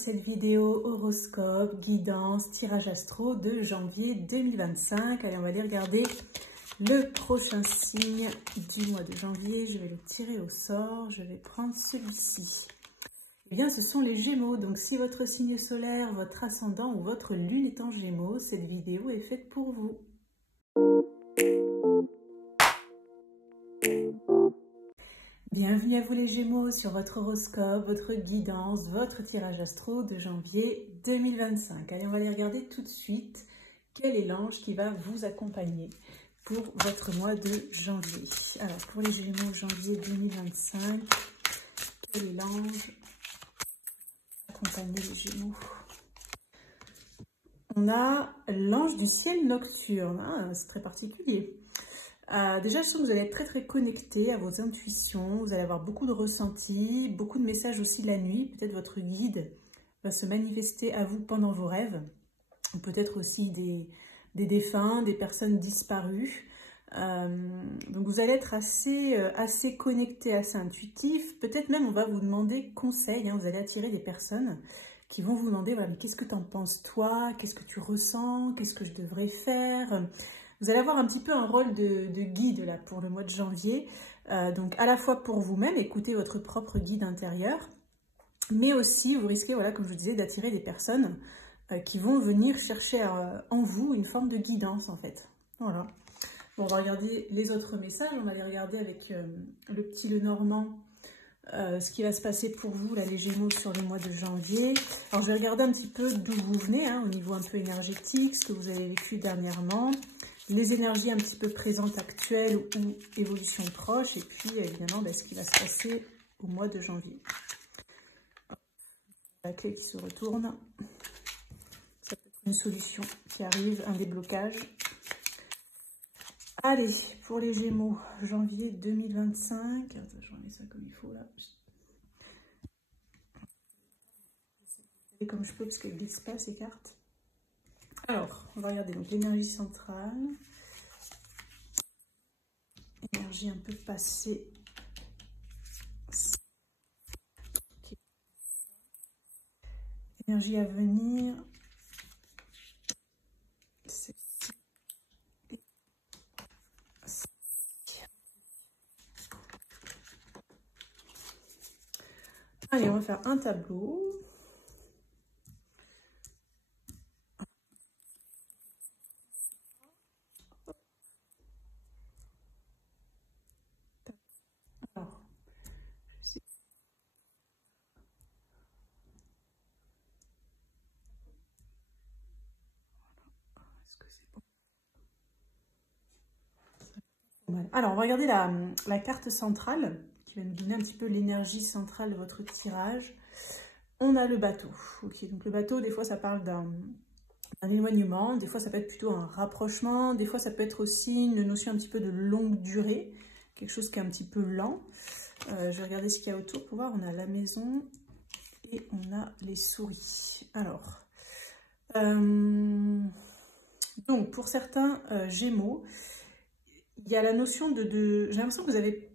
cette vidéo horoscope, guidance, tirage astro de janvier 2025. Allez, on va aller regarder le prochain signe du mois de janvier. Je vais le tirer au sort. Je vais prendre celui-ci. Eh bien, ce sont les Gémeaux. Donc, si votre signe solaire, votre ascendant ou votre lune est en Gémeaux, cette vidéo est faite pour vous. Bienvenue à vous les Gémeaux sur votre horoscope, votre guidance, votre tirage astro de janvier 2025. Allez, on va aller regarder tout de suite quel est l'ange qui va vous accompagner pour votre mois de janvier. Alors, pour les Gémeaux, janvier 2025, quel est l'ange accompagner les Gémeaux? On a l'ange du ciel nocturne, c'est très particulier. Déjà, je sens que vous allez être très connecté à vos intuitions, vous allez avoir beaucoup de ressentis, beaucoup de messages aussi la nuit. Peut-être votre guide va se manifester à vous pendant vos rêves, ou peut-être aussi des défunts, des personnes disparues. Donc vous allez être assez connecté, assez intuitif. Peut-être même on va vous demander conseil, vous allez attirer des personnes qui vont vous demander, voilà, mais qu'est-ce que tu en penses toi? Qu'est-ce que tu ressens? Qu'est-ce que je devrais faire? Vous allez avoir un petit peu un rôle de guide là pour le mois de janvier. Donc à la fois pour vous-même, écouter votre propre guide intérieur, mais aussi vous risquez, voilà, comme je vous disais, d'attirer des personnes qui vont venir chercher en vous une forme de guidance en fait. Voilà. Bon, on va regarder les autres messages. On va les regarder avec le petit Lenormand. Ce qui va se passer pour vous, là, les Gémeaux, sur le mois de janvier. Alors, je vais regarder un petit peu d'où vous venez, au niveau un peu énergétique, ce que vous avez vécu dernièrement, les énergies un petit peu présentes actuelles ou évolution proche, et puis, évidemment, ce qui va se passer au mois de janvier. La clé qui se retourne. Ça peut être une solution qui arrive, un déblocage. Allez, pour les Gémeaux, janvier 2025. Attends, je remets ça comme il faut là. Et comme je peux, parce qu'elle ne glisse pas ces cartes. Alors, on va regarder donc l'énergie centrale. Énergie un peu passée. Énergie à venir. Allez, on va faire un tableau. Alors, est-ce que c'est bon? Alors, on va regarder la carte centrale qui va nous donner un petit peu l'énergie centrale de votre tirage. On a le bateau. Ok, donc le bateau, des fois, ça parle d'un éloignement, des fois, ça peut être plutôt un rapprochement, des fois, ça peut être aussi une notion un petit peu de longue durée, quelque chose qui est un petit peu lent. Je vais regarder ce qu'il y a autour pour voir. On a la maison et on a les souris. Alors, donc, pour certains Gémeaux, il y a la notion j'ai l'impression que vous avez...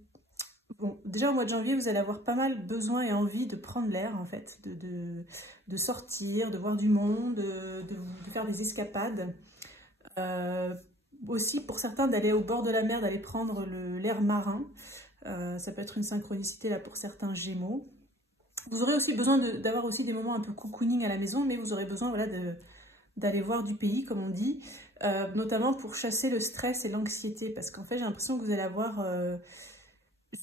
Bon, déjà au mois de janvier, vous allez avoir pas mal besoin et envie de prendre l'air, en fait, de sortir, de voir du monde, de faire des escapades. Aussi, pour certains, d'aller au bord de la mer, d'aller prendre l'air marin. Ça peut être une synchronicité là pour certains Gémeaux. Vous aurez aussi besoin d'avoir aussi des moments un peu cocooning à la maison, mais vous aurez besoin, voilà, d'aller voir du pays, comme on dit, notamment pour chasser le stress et l'anxiété, parce qu'en fait, j'ai l'impression que vous allez avoir...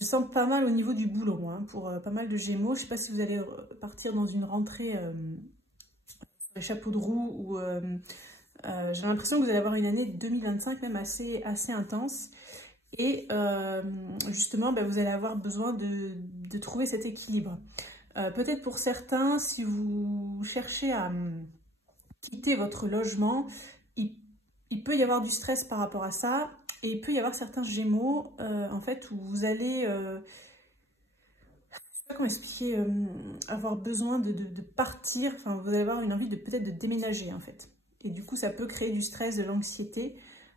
je sens pas mal au niveau du boulot, pour pas mal de Gémeaux. Je ne sais pas si vous allez partir dans une rentrée sur les chapeaux de roue, ou j'ai l'impression que vous allez avoir une année 2025 même assez intense. Et justement, vous allez avoir besoin de trouver cet équilibre. Peut-être pour certains, si vous cherchez à quitter votre logement, il peut y avoir du stress par rapport à ça. Et il peut y avoir certains Gémeaux, en fait, où vous allez, je ne sais pas comment expliquer, avoir besoin de partir, enfin, vous allez avoir une envie peut-être de déménager, en fait. Et du coup, ça peut créer du stress, de l'anxiété.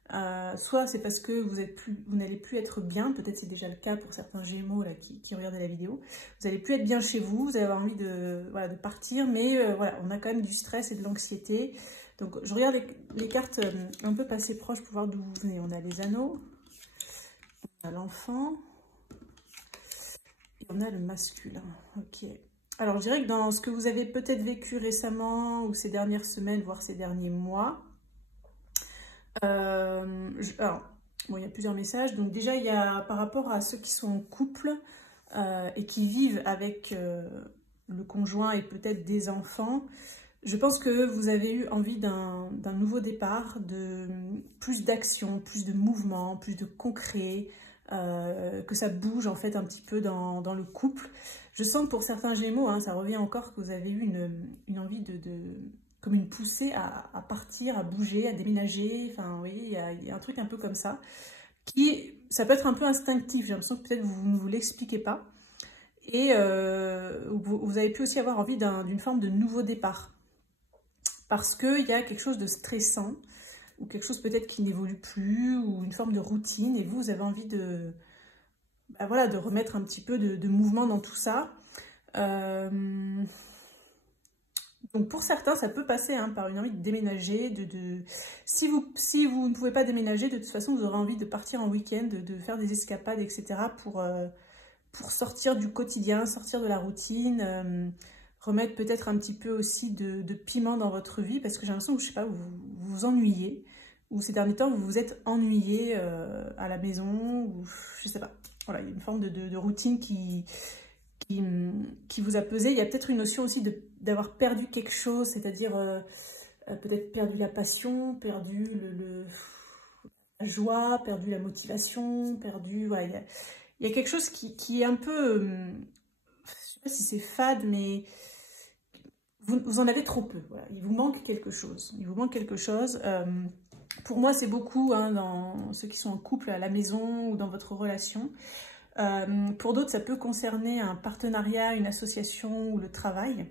Soit c'est parce que vous n'allez plus être bien, peut-être c'est déjà le cas pour certains Gémeaux là, qui regardaient la vidéo. Vous n'allez plus être bien chez vous, vous allez avoir envie voilà, de partir, mais voilà, on a quand même du stress et de l'anxiété. Donc je regarde les cartes un peu passées proches pour voir d'où vous venez. On a les anneaux, on a l'enfant, et on a le masculin. Ok. Alors je dirais que dans ce que vous avez peut-être vécu récemment, ou ces dernières semaines, voire ces derniers mois, alors, bon, il y a plusieurs messages. Donc déjà, il y a par rapport à ceux qui sont en couple et qui vivent avec le conjoint et peut-être des enfants, je pense que vous avez eu envie d'un nouveau départ, de plus d'action, plus de mouvement, plus de concret, que ça bouge en fait un petit peu dans le couple. Je sens que pour certains Gémeaux, hein, ça revient encore, que vous avez eu une envie comme une poussée à partir, à bouger, à déménager. Enfin, oui, il y a un truc un peu comme ça. Ça peut être un peu instinctif, j'ai l'impression que peut-être vous ne vous l'expliquez pas. Et vous avez pu aussi avoir envie d'une forme de nouveau départ. Parce qu'il y a quelque chose de stressant, ou quelque chose peut-être qui n'évolue plus, ou une forme de routine, et vous avez envie voilà, de remettre un petit peu de mouvement dans tout ça. Donc pour certains, ça peut passer hein, par une envie de déménager. Si vous ne pouvez pas déménager, de toute façon, vous aurez envie de partir en week-end, de faire des escapades, etc. pour sortir du quotidien, sortir de la routine, remettre peut-être un petit peu aussi de piment dans votre vie, parce que j'ai l'impression que, je sais pas, vous vous ennuyez, ou ces derniers temps, vous vous êtes ennuyé à la maison, ou je sais pas. Voilà, il y a une forme de routine qui vous a pesé. Il y a peut-être une notion aussi d'avoir perdu quelque chose, c'est-à-dire peut-être perdu la passion, perdu la joie, perdu la motivation, perdu... Voilà, il y a quelque chose qui est un peu... je ne sais pas si c'est fade, mais vous en avez trop peu. Voilà. Il vous manque quelque chose. Il vous manque quelque chose. Pour moi, c'est beaucoup hein, dans ceux qui sont en couple à la maison ou dans votre relation. Pour d'autres, ça peut concerner un partenariat, une association ou le travail.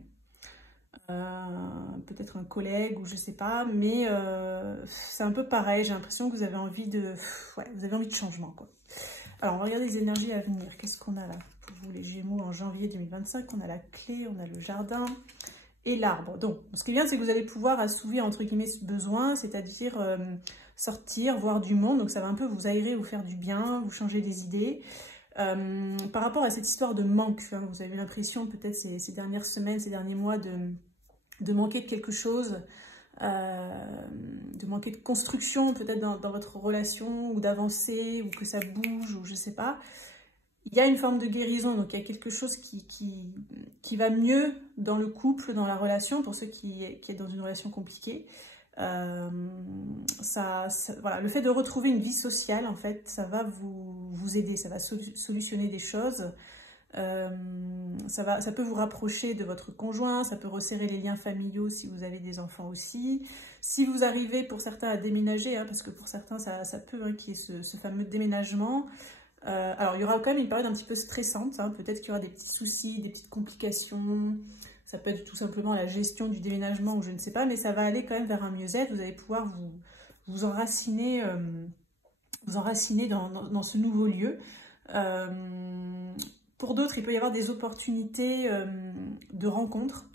Peut-être un collègue ou je sais pas, mais c'est un peu pareil. J'ai l'impression que vous avez envie vous avez envie de changement, quoi. Alors, on va regarder les énergies à venir. Qu'est-ce qu'on a là pour vous, les Gémeaux, en janvier 2025? On a la clé, on a le jardin et l'arbre. Donc, ce qui est bien, c'est que vous allez pouvoir assouvir, entre guillemets, ce besoin, c'est-à-dire sortir, voir du monde. Donc, ça va un peu vous aérer, vous faire du bien, vous changer les idées. Par rapport à cette histoire de manque, hein, vous avez l'impression, peut-être ces dernières semaines, ces derniers mois, de manquer de quelque chose, de manquer de construction peut-être dans votre relation, ou d'avancer, ou que ça bouge, ou je sais pas. Il y a une forme de guérison, donc il y a quelque chose qui va mieux dans le couple, dans la relation, pour ceux qui est dans une relation compliquée. Voilà, le fait de retrouver une vie sociale, en fait, ça va vous aider, ça va solutionner des choses. Ça peut vous rapprocher de votre conjoint, ça peut resserrer les liens familiaux si vous avez des enfants aussi. Si vous arrivez pour certains à déménager, hein, parce que pour certains ça peut hein, qu'il y ait ce fameux déménagement. Alors il y aura quand même une période un petit peu stressante, hein. Peut-être qu'il y aura des petits soucis, des petites complications. Ça peut être tout simplement la gestion du déménagement ou je ne sais pas, mais ça va aller quand même vers un mieux-être. Vous allez pouvoir vous enraciner, dans ce nouveau lieu. Pour d'autres, il peut y avoir des opportunités de rencontres,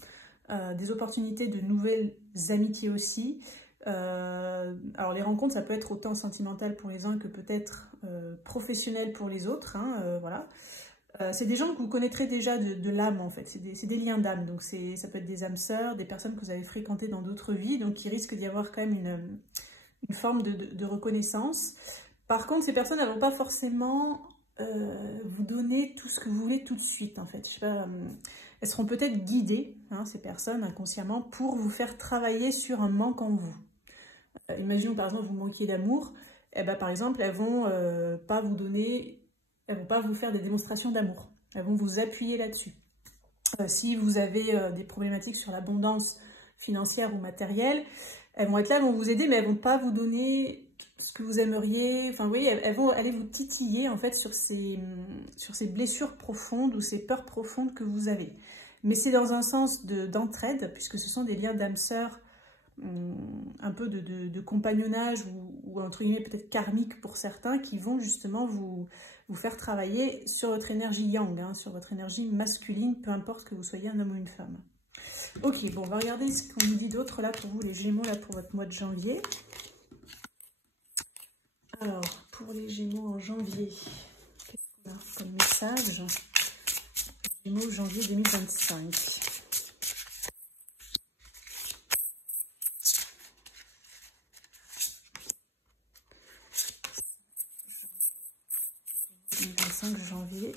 des opportunités de nouvelles amitiés aussi. Alors les rencontres, ça peut être autant sentimental pour les uns que peut-être professionnel pour les autres. Hein, voilà. C'est des gens que vous connaîtrez déjà de l'âme en fait, c'est des liens d'âme, donc ça peut être des âmes sœurs, des personnes que vous avez fréquentées dans d'autres vies, donc il risque d'y avoir quand même une forme de reconnaissance. Par contre, ces personnes, elles ne vont pas forcément vous donner tout ce que vous voulez tout de suite en fait. Je sais pas, elles seront peut-être guidées, hein, ces personnes, inconsciemment, pour vous faire travailler sur un manque en vous. Imaginons par exemple vous manquiez d'amour, et ben, par exemple elles vont pas vous donner... Elles ne vont pas vous faire des démonstrations d'amour. Elles vont vous appuyer là-dessus. Si vous avez des problématiques sur l'abondance financière ou matérielle, elles vont être là, elles vont vous aider, mais elles ne vont pas vous donner ce que vous aimeriez. Enfin, vous voyez, elles vont aller vous titiller en fait sur ces blessures profondes ou ces peurs profondes que vous avez. Mais c'est dans un sens d'entraide, puisque ce sont des liens d'âme sœur, un peu de compagnonnage ou entre guillemets peut-être karmiques pour certains, qui vont justement vous faire travailler sur votre énergie yang, hein, sur votre énergie masculine, peu importe que vous soyez un homme ou une femme. Ok, bon, on va regarder ce qu'on nous dit d'autre là pour vous, les Gémeaux, là pour votre mois de janvier. Alors, pour les Gémeaux en janvier, qu'est-ce qu'on a comme message? Gémeaux janvier 2025. Janvier.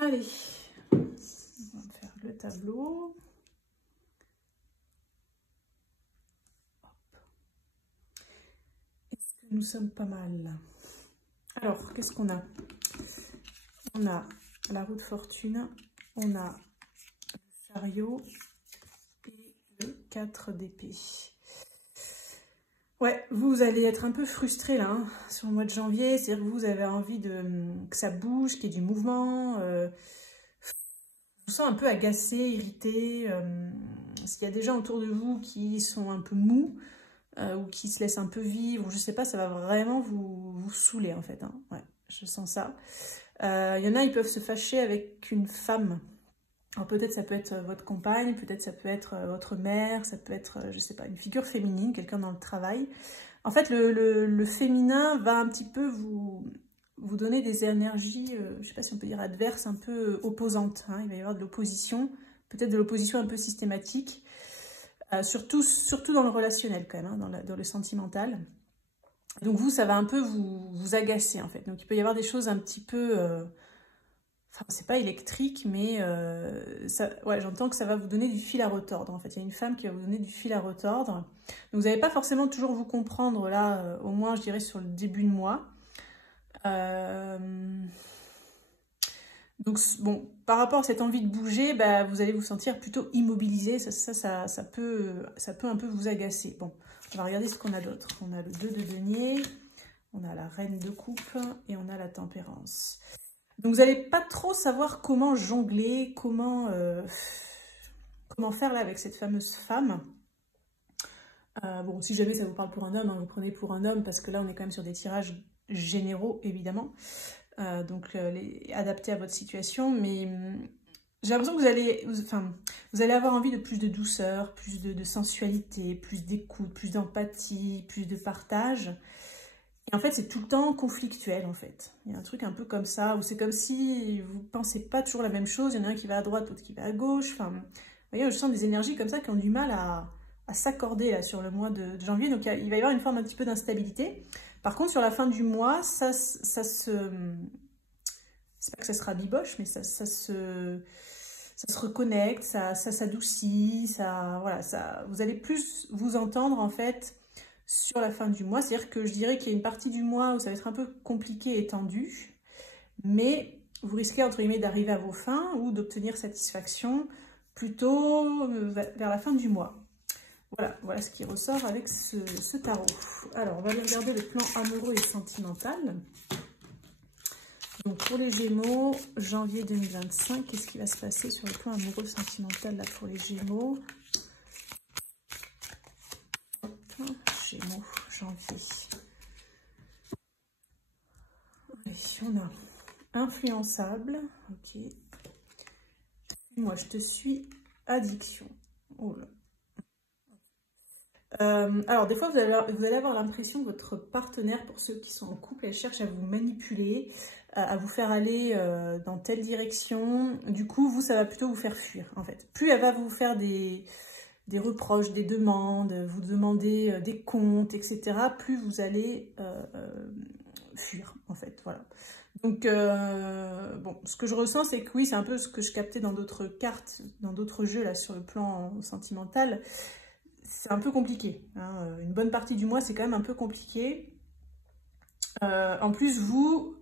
Allez, on va faire le tableau. Est-ce que nous sommes pas mal? Alors, qu'est-ce qu'on a? On a la roue de fortune, on a le chariot et le 4 d'épée. Ouais, vous allez être un peu frustré là, hein, sur le mois de janvier. C'est-à-dire que vous avez envie que ça bouge, qu'il y ait du mouvement. Je vous sens un peu agacé, irrité. Parce qu'il y a des gens autour de vous qui sont un peu mous ou qui se laissent un peu vivre. Je sais pas, ça va vraiment vous saouler en fait. Hein. Ouais, je sens ça. Il y en a, ils peuvent se fâcher avec une femme. Alors peut-être ça peut être votre compagne, peut-être ça peut être votre mère, ça peut être, je sais pas, une figure féminine, quelqu'un dans le travail. En fait, le féminin va un petit peu vous donner des énergies, je sais pas si on peut dire adverses, un peu opposantes. Hein. Il va y avoir de l'opposition, peut-être de l'opposition un peu systématique, surtout dans le relationnel quand même, hein, dans le sentimental. Donc vous, ça va un peu vous agacer en fait. Donc il peut y avoir des choses un petit peu... Enfin, c'est pas électrique, mais ouais, j'entends que ça va vous donner du fil à retordre. En fait, il y a une femme qui va vous donner du fil à retordre. Donc, vous n'allez pas forcément toujours vous comprendre, là, au moins, je dirais, sur le début de mois. Donc, bon, par rapport à cette envie de bouger, bah, vous allez vous sentir plutôt immobilisé. Ça peut un peu vous agacer. Bon, on va regarder ce qu'on a d'autre. On a le 2 de denier, on a la reine de coupe et on a la tempérance. Donc, vous n'allez pas trop savoir comment jongler, comment faire là avec cette fameuse femme. Bon, si jamais ça vous parle pour un homme, hein, vous prenez pour un homme parce que là, on est quand même sur des tirages généraux, évidemment. Donc, adaptés à votre situation. Mais j'ai l'impression que vous allez avoir envie de plus de douceur, plus de sensualité, plus d'écoute, plus d'empathie, plus de partage. Et en fait, c'est tout le temps conflictuel, en fait. Il y a un truc un peu comme ça, où c'est comme si vous ne pensez pas toujours la même chose. Il y en a un qui va à droite, l'autre qui va à gauche. Enfin, vous voyez, je sens des énergies comme ça qui ont du mal à s'accorder là sur le mois de janvier. Donc, il va y avoir une forme un petit peu d'instabilité. Par contre, sur la fin du mois, ça se... C'est pas que ça se rabiboche, mais ça se reconnecte, ça s'adoucit, voilà, vous allez plus vous entendre, en fait, sur la fin du mois. C'est-à-dire que je dirais qu'il y a une partie du mois où ça va être un peu compliqué et tendu, mais vous risquez, entre guillemets, d'arriver à vos fins ou d'obtenir satisfaction plutôt vers la fin du mois. Voilà ce qui ressort avec ce tarot. Alors, on va aller regarder le plan amoureux et sentimental. Donc, pour les Gémeaux, janvier 2025, qu'est-ce qui va se passer sur le plan amoureux sentimental là pour les Gémeaux? Gémeaux, janvier. Allez, on a influençable. Ok. Moi, je te suis. Addiction. Oh là. Alors, des fois, vous allez avoir l'impression que votre partenaire, pour ceux qui sont en couple, elle cherche à vous manipuler, à vous faire aller dans telle direction. Du coup, vous, ça va plutôt vous faire fuir, en fait. Plus elle va vous faire des reproches, des demandes, vous demander des comptes, etc., plus vous allez fuir, en fait, voilà. Donc, bon, ce que je ressens, c'est que oui, c'est un peu ce que je captais dans d'autres cartes, dans d'autres jeux, là, sur le plan sentimental. C'est un peu compliqué. Hein. Une bonne partie du mois, c'est quand même un peu compliqué. En plus, vous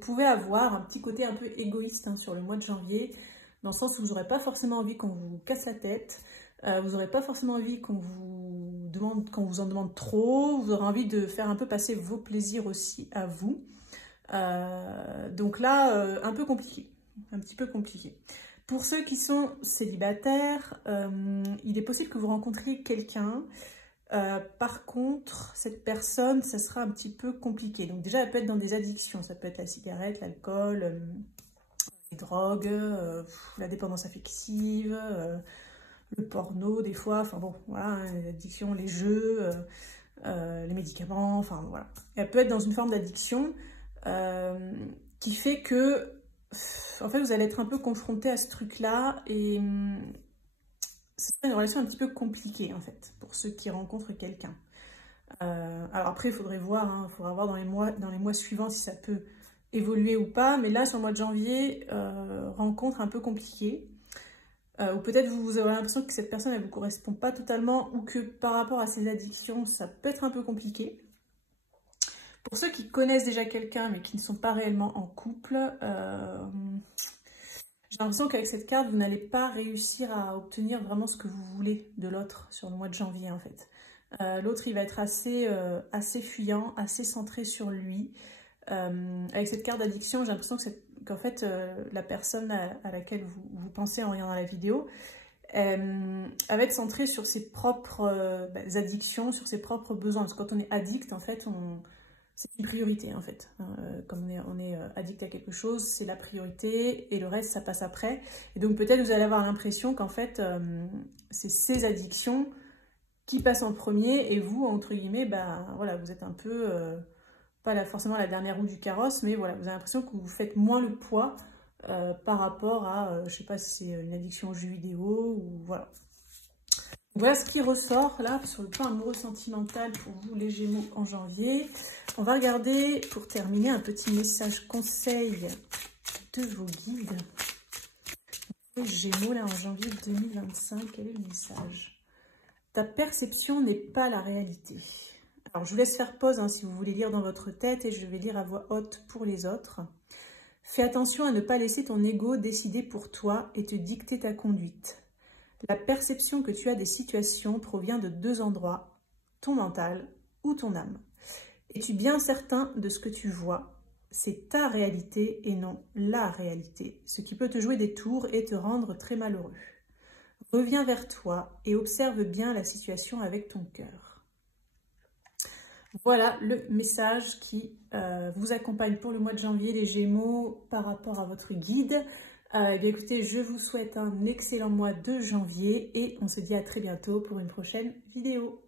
pouvez avoir un petit côté un peu égoïste hein, sur le mois de janvier, dans le sens où vous n'aurez pas forcément envie qu'on vous casse la tête, vous n'aurez pas forcément envie qu'on vous en demande trop, vous aurez envie de faire un peu passer vos plaisirs aussi à vous. Donc là, un peu compliqué, un petit peu compliqué. Pour ceux qui sont célibataires, il est possible que vous rencontriez quelqu'un. Par contre, cette personne, ça sera un petit peu compliqué. Donc déjà, elle peut être dans des addictions. Ça peut être la cigarette, l'alcool, les drogues, la dépendance affective, le porno des fois. Enfin bon, voilà, hein, les addictions, les jeux, les médicaments, enfin voilà. Elle peut être dans une forme d'addiction qui fait que, en fait, vous allez être un peu confronté à ce truc-là et c'est une relation un petit peu compliquée, en fait, pour ceux qui rencontrent quelqu'un. Alors après, il faudrait voir, hein, il faudra voir dans les mois suivants si ça peut évoluer ou pas, mais là, sur le mois de janvier, rencontre un peu compliquée. Ou peut-être vous aurez l'impression que cette personne, elle ne vous correspond pas totalement, ou que par rapport à ses addictions, ça peut être un peu compliqué. Pour ceux qui connaissent déjà quelqu'un, mais qui ne sont pas réellement en couple, j'ai l'impression qu'avec cette carte, vous n'allez pas réussir à obtenir vraiment ce que vous voulez de l'autre sur le mois de janvier, en fait. L'autre, il va être assez fuyant, assez centré sur lui. Avec cette carte d'addiction, j'ai l'impression qu'en fait, la personne à laquelle vous pensez en regardant la vidéo, elle va être centrée sur ses propres addictions, sur ses propres besoins. Parce que quand on est addict, en fait, c'est une priorité, en fait. Comme on est addict à quelque chose, c'est la priorité et le reste, ça passe après. Et donc, peut-être vous allez avoir l'impression qu'en fait, c'est ces addictions qui passent en premier et vous, entre guillemets, voilà, vous êtes un peu, pas forcément la dernière roue du carrosse, mais voilà, vous avez l'impression que vous faites moins le poids par rapport à, je sais pas si c'est une addiction aux jeux vidéo ou voilà. Voilà ce qui ressort là sur le plan amoureux sentimental pour vous les Gémeaux en janvier. On va regarder pour terminer un petit message conseil de vos guides. Les Gémeaux là en janvier 2025, quel est le message? Ta perception n'est pas la réalité. Alors je vous laisse faire pause hein, si vous voulez lire dans votre tête et je vais lire à voix haute pour les autres. Fais attention à ne pas laisser ton ego décider pour toi et te dicter ta conduite. La perception que tu as des situations provient de deux endroits, ton mental ou ton âme. Es-tu bien certain de ce que tu vois? C'est ta réalité et non la réalité, ce qui peut te jouer des tours et te rendre très malheureux. Reviens vers toi et observe bien la situation avec ton cœur. Voilà le message qui vous accompagne pour le mois de janvier, les Gémeaux, par rapport à votre guide. Eh bien écoutez, je vous souhaite un excellent mois de janvier et on se dit à très bientôt pour une prochaine vidéo.